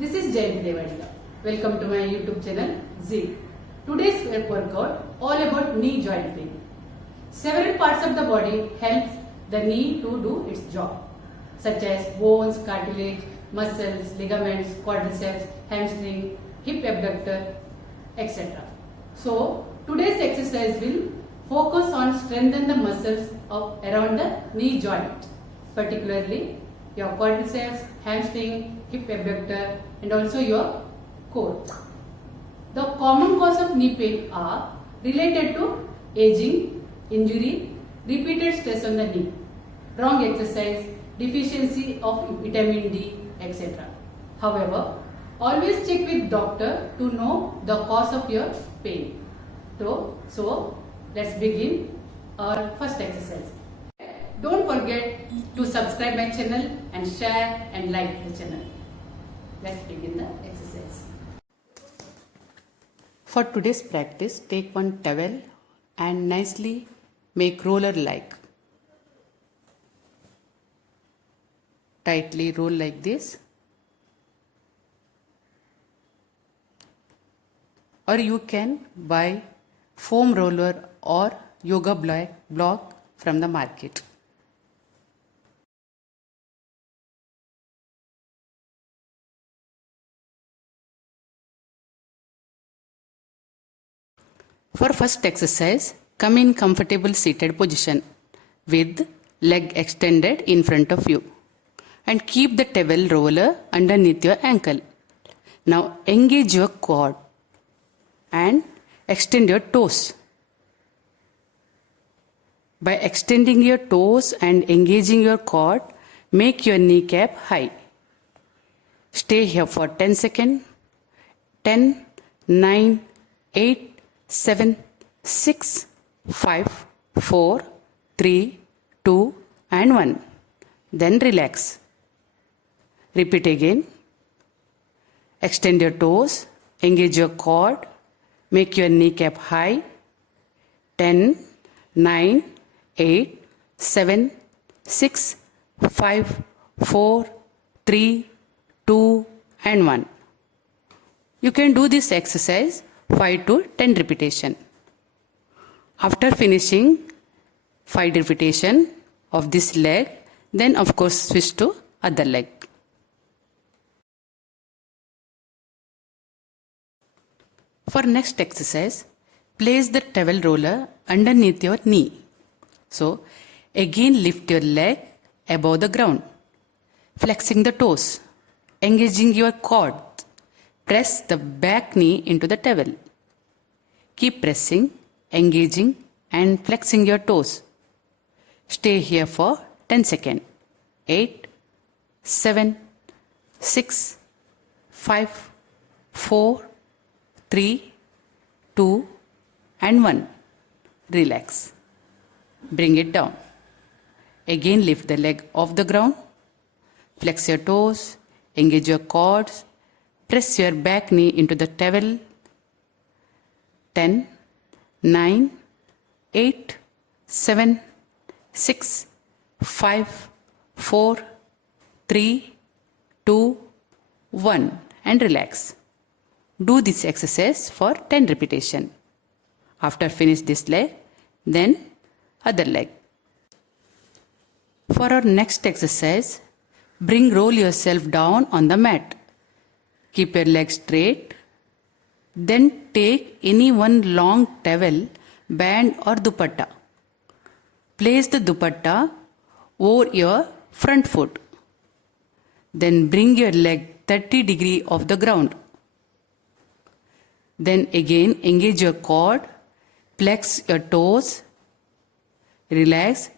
This is Jayanti Devadika. Welcome to my YouTube channel Z. Today's workout all about knee joint pain. Several parts of the body helps the knee to do its job, such as bones, cartilage, muscles, ligaments, quadriceps, hamstring, hip abductor, etc. So today's exercise will focus on strengthen the muscles of around the knee joint, particularly your quadriceps, hamstring, hip abductor, and also your core. The common cause of knee pain are related to aging, injury, repeated stress on the knee, wrong exercise, deficiency of vitamin D, etc. However, always check with doctor to know the cause of your pain. So let's begin our first exercise. Don't forget to subscribe my channel and share and like the channel. Let's begin the exercise. For today's practice, take one towel and nicely make roller like. Tightly roll like this. Or you can buy foam roller or yoga block from the market. For first exercise, come in comfortable seated position with leg extended in front of you and keep the towel roller underneath your ankle. Now engage your quad and extend your toes. By extending your toes and engaging your quad, make your kneecap high. Stay here for 10 seconds. 10, 9, 8, 7, 6, 5, 4, 3, 2 and 1. Then relax. Repeat again. Extend your toes, engage your quad, make your kneecap high. 10, 9, 8, 7, 6, 5, 4, 3, 2 and 1. You can do this exercise 5 to 10 repetition. After finishing 5 repetition of this leg, then of course switch to other leg. For next exercise, place the towel roller underneath your knee. So again lift your leg above the ground, flexing the toes, engaging your quad. Press the back knee into the towel. Keep pressing, engaging and flexing your toes. Stay here for 10 seconds. 8, 7, 6, 5, 4, 3, 2 and 1. Relax. Bring it down. Again lift the leg off the ground. Flex your toes, engage your quads. Press your back knee into the towel. 10, 9, 8, 7, 6, 5, 4, 3, 2, 1 and relax. Do this exercise for 10 repetition. After finish this leg, then other leg. For our next exercise, roll yourself down on the mat. Keep your legs straight. Then take any one long towel, band or dupatta. Place the dupatta over your front foot. Then bring your leg 30 degrees off the ground. Then again engage your quad, flex your toes, relax,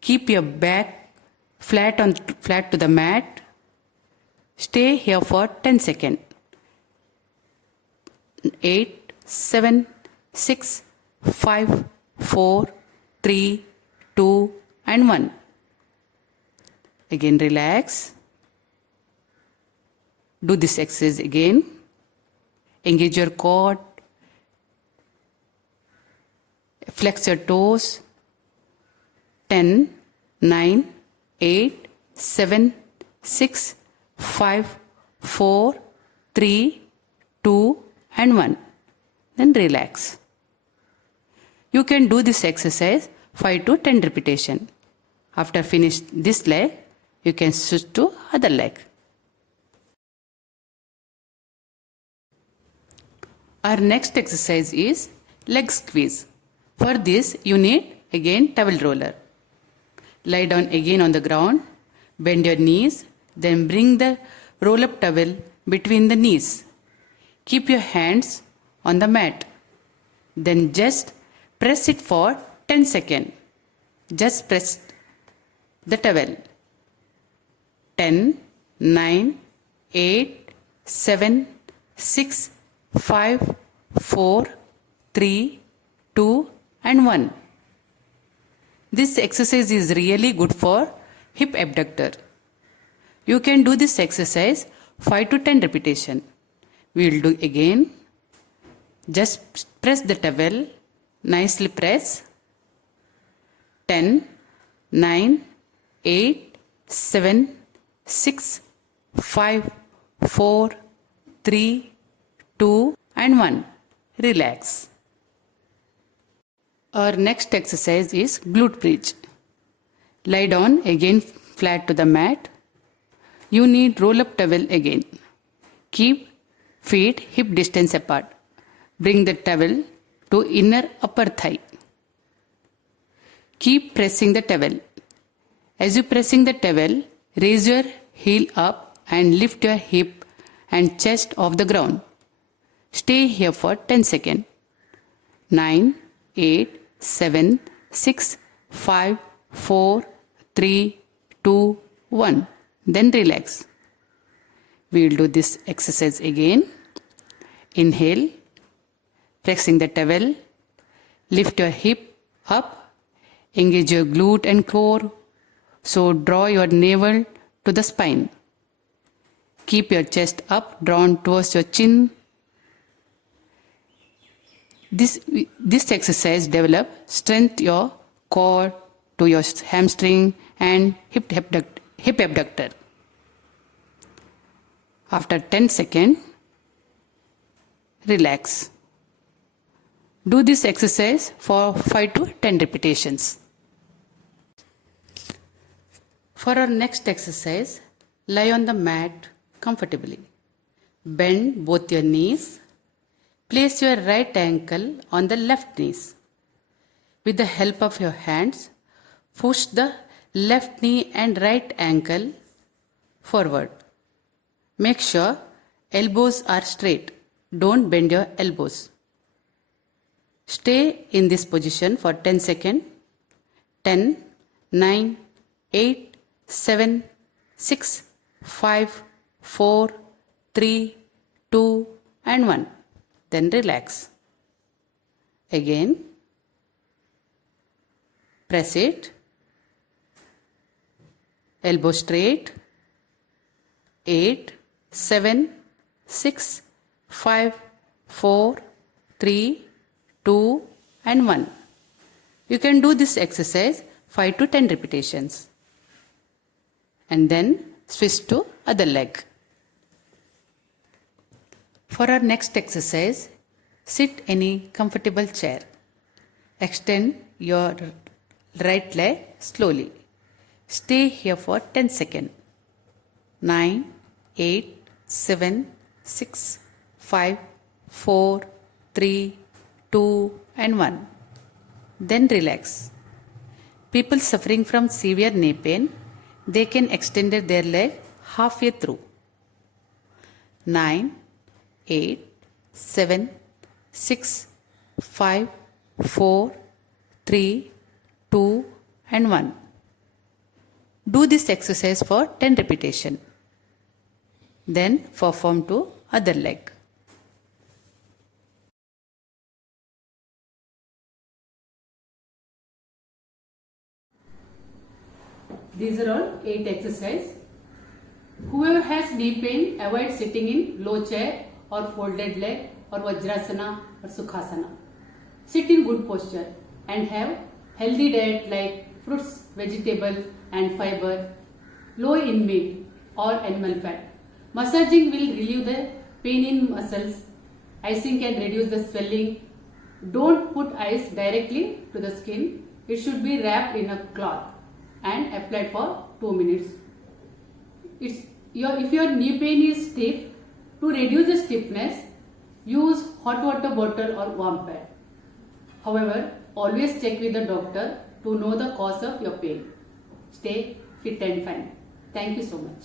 keep your back flat to the mat. Stay here for 10 seconds. 8, 7, 6, 5, 4, 3, 2 and 1. Again relax. Do this exercise again. Engage your quad. Flex your toes. 10, 9, 8, 7, 6, 5, 4, 3, 2 and 1. Then relax. You can do this exercise 5 to 10 repetition. After finish this leg, you can switch to other leg. Our next exercise is leg squeeze. For this, you need again towel roller. Lie down again on the ground, bend your knees, then bring the roll-up towel between the knees. Keep your hands on the mat. Then just press it for 10 seconds. Just press the towel. 10, 9, 8, 7, 6, 5, 4, 3, 2 and 1. This exercise is really good for hip abductor. You can do this exercise 5 to 10 repetition. We will do again. Just press the towel. Nicely press. 10, 9, 8, 7, 6, 5, 4, 3, 2 and 1. Relax. Our next exercise is glute bridge. Lie down again flat to the mat. You need roll up towel again. Keep feet hip distance apart. Bring the towel to inner upper thigh. Keep pressing the towel. As you pressing the towel, raise your heel up and lift your hip and chest off the ground. Stay here for 10 seconds. 9, 8, 7, 6, 5, 4, 3, 2, 1. Then relax. We will do this exercise again. Inhale, pressing the towel. Lift your hip up. Engage your glute and core. So draw your navel to the spine. Keep your chest up, drawn towards your chin. This exercise develop strength your core to your hamstring and hip abductor. After 10 seconds, relax. Do this exercise for 5 to 10 repetitions. For our next exercise, lie on the mat comfortably. Bend both your knees. Place your right ankle on the left knees. With the help of your hands, push the left knee and right ankle forward. Make sure elbows are straight. Don't bend your elbows. Stay in this position for 10 seconds. 10, 9, 8, 7, 6, 5, 4, 3, 2 and 1. Then relax. Again. Press it. Elbow straight. 8, 7, 6, 5, 4, 3, 2 and 1. You can do this exercise 5 to 10 repetitions. And then switch to other leg. For our next exercise, sit in a comfortable chair. Extend your right leg slowly. Stay here for 10 seconds. 9, 8, 7, 6, 5, 4, 3, 2 and 1. Then relax. People suffering from severe knee pain, they can extend their leg halfway through. 9, 8, 7, 6, 5, 4, 3, 2 and 1. Do this exercise for 10 repetitions. Then perform to other leg. These are all 8 exercises. Whoever has knee pain, avoid sitting in low chair or folded leg or Vajrasana or Sukhasana. Sit in good posture and have healthy diet like fruits, vegetables and fiber, low in meat or animal fat. Massaging will relieve the pain in muscles. Icing can reduce the swelling. Don't put ice directly to the skin. It should be wrapped in a cloth and applied for 2 minutes. If your knee pain is stiff, to reduce the stiffness, use hot water bottle or warm pad. However, always check with the doctor to know the cause of your pain. Stay fit and fine. Thank you so much.